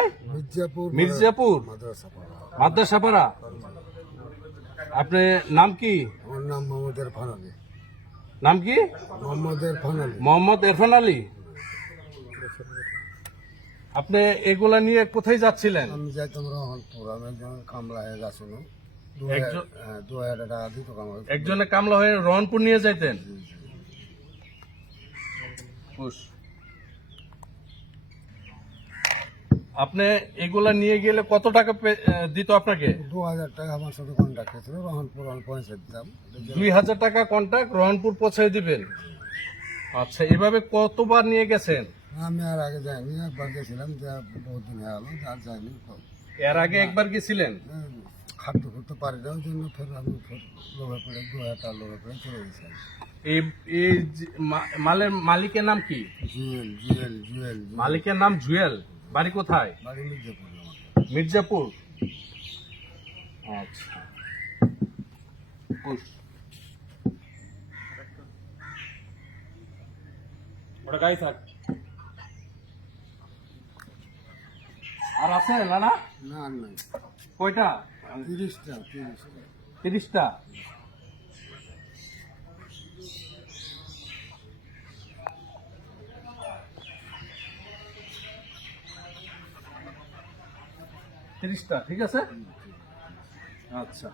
কোথায়? মির্জাপুর মাদ্রাসাপাড়া। আপনার নাম কি? আমার নাম মোহাম্মদ ইরফান আলী। নাম কি? মোহাম্মদ ইরফান আলী। মোহাম্মদ ইরফান আলী। আপনি এগুলা নিয়ে কোথায় যাচ্ছিলেন? আমি যাইতাম রহনপুর। আমি একজন কামলা হয়ে গেছিল, একজন 2000 টাকা দিত কামলা। একজনে কামলা হয়ে রহনপুর নিয়ে যাইতেন? আপনি এগুলা নিয়ে গেলে কত টাকা দিত আপনাকে? 2000 টাকা আমার সাথে কন্ট্যাক্ট হয়েছিল, রহনপুর আমি পৌঁছে দিতাম। 2000 টাকা কন্ট্রাক্ট, রহনপুর পৌঁছে দিবেন। আচ্ছা, এভাবে কতবার নিয়ে গেছেন? আমি আর আগে যাইনি, একবার গেছিলাম, বহুত দিন হয়ে গেল, আর যাইনি। এর আগে একবার গেছিলেন? খাটতে খুঁড়তে পারি না, ওই জন্য ফের আমি লোভে পড়ে 2000 টাকা লোভে পড়ে চলে গেছিলাম। এই মালের মালিকের নাম কি? জুয়েল। মালিকের নাম জুয়েল। বাড়ি কোথায়? বাড়ি মির্জাপুর। মির্জাপুর। আচ্ছা, ওটা গাই থাক। আর আছে না? না নাই, কয়টা? 30টা। 30টা। ঠিক আছে। আচ্ছা।